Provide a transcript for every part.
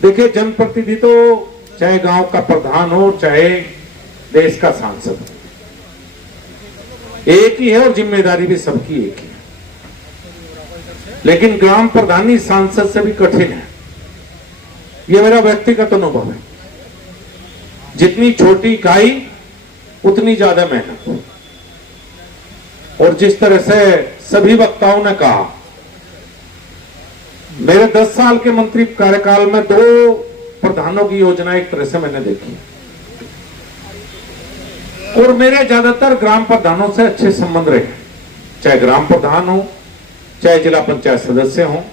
देखिए, जनप्रतिनिधि तो चाहे गांव का प्रधान हो चाहे देश का सांसद, एक ही है और जिम्मेदारी भी सबकी एक ही है। लेकिन ग्राम प्रधानी सांसद से भी कठिन है, यह मेरा व्यक्तिगत अनुभव है। जितनी छोटी इकाई उतनी ज्यादा मेहनत। और जिस तरह से सभी वक्ताओं ने कहा, मेरे 10 साल के मंत्री कार्यकाल में 2 प्रधानों की योजना एक तरह से मैंने देखी, और मेरे ज्यादातर ग्राम प्रधानों से अच्छे संबंध रहे, चाहे ग्राम प्रधान हो, चाहे जिला पंचायत सदस्य हो,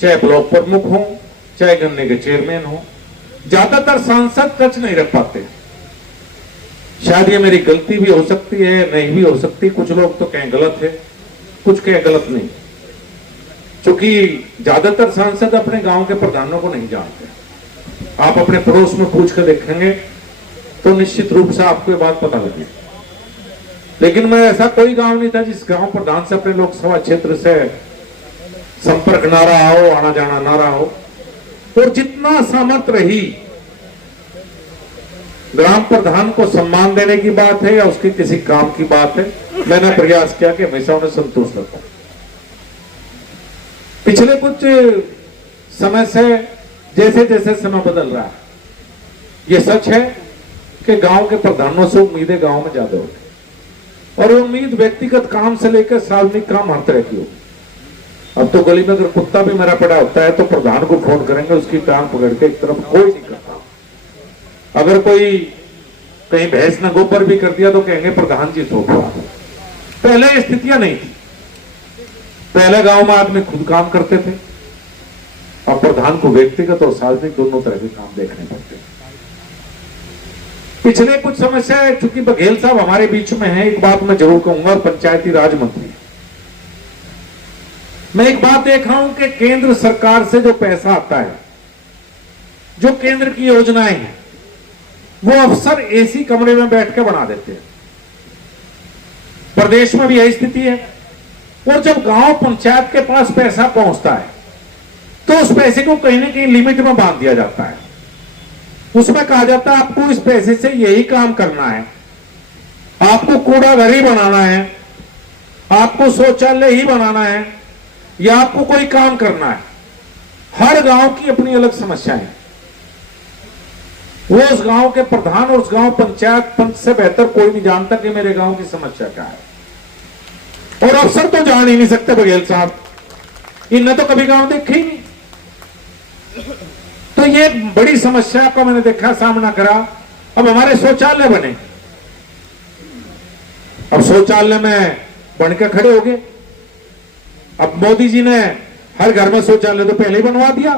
चाहे ब्लॉक प्रमुख हो, चाहे गन्ने के चेयरमैन हो। ज्यादातर सांसद टच नहीं रख पाते। शायद ये मेरी गलती भी हो सकती है, नहीं भी हो सकती। कुछ लोग तो कहें गलत है, कुछ कहें गलत नहीं, क्योंकि ज्यादातर सांसद अपने गांव के प्रधानों को नहीं जानते। आप अपने पड़ोस में पूछ कर देखेंगे तो निश्चित रूप से आपको ये बात पता लगे। लेकिन मैं ऐसा कोई गांव नहीं था जिस गांव प्रधान से अपने लोकसभा क्षेत्र से संपर्क ना रहा हो, आना जाना ना रहा हो। और जितना सामर्थ रही, ग्राम प्रधान को सम्मान देने की बात है या उसके किसी काम की बात है, मैंने प्रयास किया कि हमेशा उन्हें संतुष्ट रखूं। पिछले कुछ समय से जैसे जैसे समय बदल रहा है, यह सच है कि गांव के प्रधानों से उम्मीदें गांव में ज्यादा होती है, और उम्मीद व्यक्तिगत काम से लेकर सार्वजनिक काम हर तरह की होगी। अब तो गली में अगर कुत्ता भी मेरा पड़ा होता है तो प्रधान को फोन करेंगे, उसकी टांग पकड़ के एक तरफ कोई नहीं करता। अगर कोई कहीं भैंस ने गोबर भी कर दिया तो कहेंगे प्रधान जी सो गया। पहले ये स्थितियां नहीं थी। पहले गांव में आदमी खुद काम करते थे, अब प्रधान को व्यक्तिगत और सार्वजनिक दोनों तरह के काम देखने पड़ते हैं। पिछले कुछ समय से चूंकि बघेल साहब हमारे बीच में हैं, एक बात मैं जरूर कहूंगा, और पंचायती राज मंत्री, मैं एक बात देख रहा हूं कि केंद्र सरकार से जो पैसा आता है, जो केंद्र की योजनाएं हैं, वो अफसर एसी कमरे में बैठ के बना देते हैं। प्रदेश में भी यही स्थिति है। और जब गांव पंचायत के पास पैसा पहुंचता है तो उस पैसे को कहीं ना कहीं लिमिट में बांध दिया जाता है। उसमें कहा जाता है आपको इस पैसे से यही काम करना है, आपको कूड़ा घर ही बनाना है, आपको शौचालय ही बनाना है, या आपको कोई काम करना है। हर गांव की अपनी अलग समस्या है। वो उस गांव के प्रधान और उस गांव पंचायत पंच से बेहतर कोई नहीं जानता कि मेरे गांव की समस्या क्या है। और अफसर तो जान ही नहीं सकते बघेल साहब, इनने तो कभी गांव देखे ही नहीं। तो ये बड़ी समस्या का मैंने देखा, सामना करा। अब हमारे शौचालय बने, अब शौचालय में बन के खड़े हो गए। अब मोदी जी ने हर घर में शौचालय तो पहले ही बनवा दिया।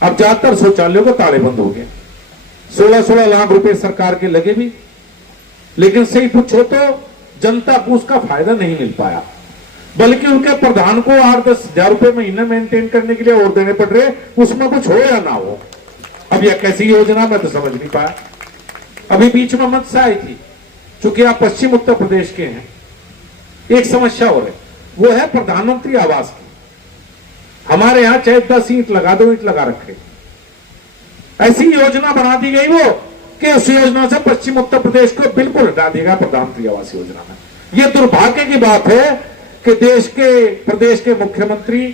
अब ज्यादातर शौचालयों को ताले बंद हो गए। 16-16 लाख रुपए सरकार के लगे भी, लेकिन सही पूछो तो जनता को उसका फायदा नहीं मिल पाया, बल्कि उनके प्रधान को 8-10 हजार रुपए महीने मेंटेन करने के लिए और देने पड़ रहे, उसमें कुछ हो या ना हो। अब यह कैसी योजना, मैं तो समझ नहीं पाया। अभी बीच में मत से आई थी, चूंकि आप पश्चिम उत्तर प्रदेश के हैं, एक समस्या हो रही, वो है प्रधानमंत्री आवास की। हमारे यहां चाहे 10 ईंट लगा दो, ईंट लगा रखे। ऐसी योजना बना दी गई वो कि उस योजना से पश्चिम उत्तर प्रदेश को बिल्कुल हटा देगा प्रधानमंत्री आवास योजना में। यह दुर्भाग्य की बात है कि प्रदेश के मुख्यमंत्री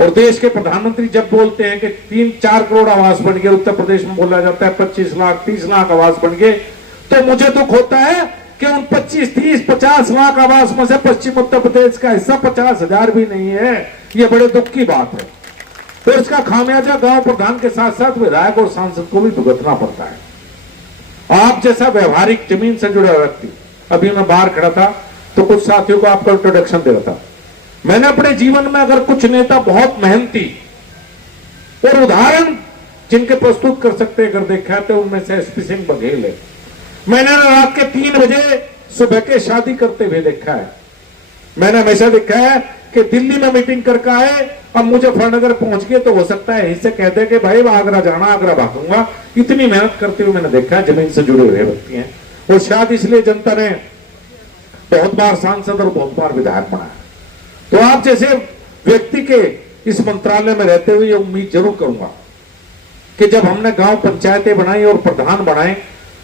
और देश के प्रधानमंत्री जब बोलते हैं कि 3-4 करोड़ आवास बन गए, उत्तर प्रदेश में बोला जाता है 25 लाख 30 लाख आवास बन गए, तो मुझे दुख होता है कि उन 25, 30, 50 लाख आवास में से पश्चिम उत्तर प्रदेश का हिस्सा 50,000 भी नहीं है। यह बड़े दुख की बात है। तो इसका खामियाजा गांव प्रधान के साथ साथ विधायक और सांसद को भी भुगतना पड़ता है। आप जैसा व्यवहारिक जमीन से जुड़ा व्यक्ति, अभी मैं बाहर खड़ा था तो कुछ साथियों को आपको इंट्रोडक्शन दे रहा था। मैंने अपने जीवन में अगर कुछ नेता बहुत मेहनती और उदाहरण जिनके प्रस्तुत कर सकते अगर देखा है तो उनमें से एसपी सिंह बघेल है। मैंने रात के 3 बजे सुबह के शादी करते हुए देखा है। मैंने हमेशा देखा है कि दिल्ली में मीटिंग करके आए, अब मुजफ्फरनगर पहुंच गए तो हो सकता है इससे कहते कि भाई आगरा जाना, आगरा भागूंगा। इतनी मेहनत करते हुए मैंने देखा है, जमीन से जुड़े हुए व्यक्ति हैं। और शायद इसलिए जनता ने बहुत बार सांसद और बहुत बार विधायक बनाया। तो आप जैसे व्यक्ति के इस मंत्रालय में रहते हुए ये उम्मीद जरूर करूंगा कि जब हमने गांव पंचायतें बनाई और प्रधान बनाए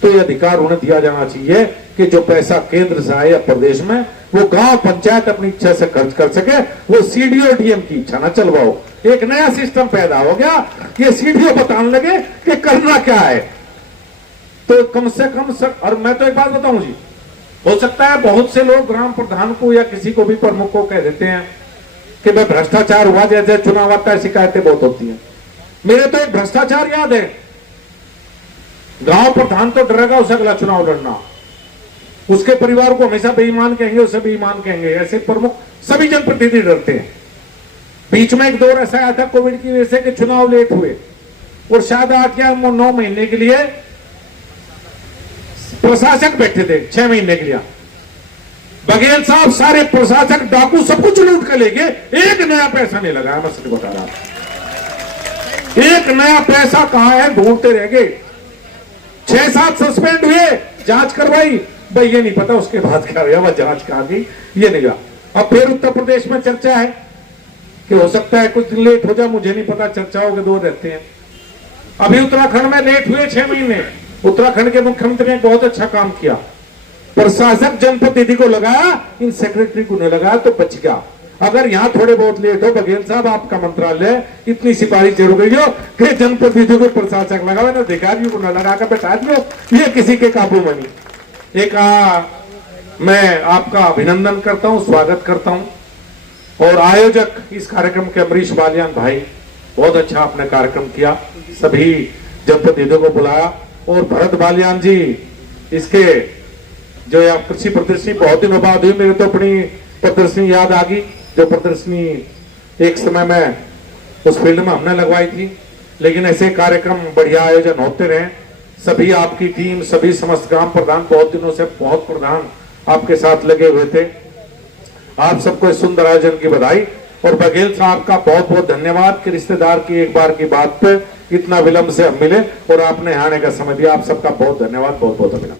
तो ये अधिकार उन्हें दिया जाना चाहिए कि जो पैसा केंद्र से आए या प्रदेश में वो गांव पंचायत अपनी इच्छा से खर्च कर सके, वो सीडीओ डीएम की इच्छा न चलवाओ। एक नया सिस्टम पैदा हो गया, ये सीडीओ बताने लगे कि करना क्या है। तो कम से कम और मैं तो एक बात बताऊं जी, हो सकता है बहुत से लोग ग्राम प्रधान को या किसी को भी प्रमुख को कह देते हैं कि भाई भ्रष्टाचार हुआ, जैसे चुनाव आता है शिकायतें बहुत होती हैं। मेरे तो एक भ्रष्टाचार याद है, गांव प्रधान तो डरेगा उसे अगला चुनाव लड़ना, उसके परिवार को हमेशा बेईमान कहेंगे, उसे बेईमान कहेंगे, ऐसे प्रमुख सभी जनप्रतिनिधि डरते हैं। बीच में एक दौर ऐसा आया था कोविड की वजह से कि चुनाव लेट हुए और शायद 8 या 9 महीने के लिए प्रशासक बैठे थे, 6 महीने के लिए। बघेल साहब सारे प्रशासक डाकू सब कुछ लूट कर ले गए, एक नया पैसा नहीं लगाया। मैं सच बता रहा, एक नया पैसा कहां है ढूंढते रह गए। 6-7 सस्पेंड हुए, जांच करवाई, भाई ये नहीं पता उसके बाद क्या हुआ, जांच कहां गई ये नहीं रहा। अब फिर उत्तर प्रदेश में चर्चा है कि हो सकता है कुछ दिन लेट हो जाए, मुझे नहीं पता, चर्चाओं के दो रहते हैं। अभी उत्तराखंड में लेट हुए 6 महीने। उत्तराखंड के मुख्यमंत्री ने बहुत अच्छा काम किया, प्रशासक जनप्रतिनिधि को लगाया, इन सेक्रेटरी को नहीं लगाया तो बच गया। अगर यहां थोड़े बहुत लेट हो, बघेल साहब आपका मंत्रालय इतनी सिफारिश जरूर गई हो कि जनप्रतिनिधि को प्रशासक लगाओ ना, अधिकारियों को न लगा कर बैठा दियो, ये किसी के काबू में नहीं। एक मैं आपका अभिनंदन करता हूं, स्वागत करता हूं। और आयोजक इस कार्यक्रम के अमरीश बालियान भाई, बहुत अच्छा आपने कार्यक्रम किया, सभी जनप्रतिनिधियों को बुलाया। और भरत बालियान जी, इसके जो कृषि प्रदर्शनी बहुत दिनों बाद हुई, मेरे तो अपनी प्रदर्शनी याद आ गई, जो प्रदर्शनी एक समय में उस फील्ड में हमने लगवाई थी। लेकिन ऐसे कार्यक्रम बढ़िया आयोजन होते रहे। सभी आपकी टीम, सभी समस्त ग्राम प्रधान, बहुत दिनों से बहुत प्रधान आपके साथ लगे हुए थे। आप सबको इस सुंदर आयोजन की बधाई। और बघेल साहब का बहुत बहुत धन्यवाद कि रिश्तेदार की एक बार की बात पे इतना विलंब से हम मिले और आपने आने का समय दिया। आप सबका बहुत धन्यवाद, बहुत बहुत अभिनंदन।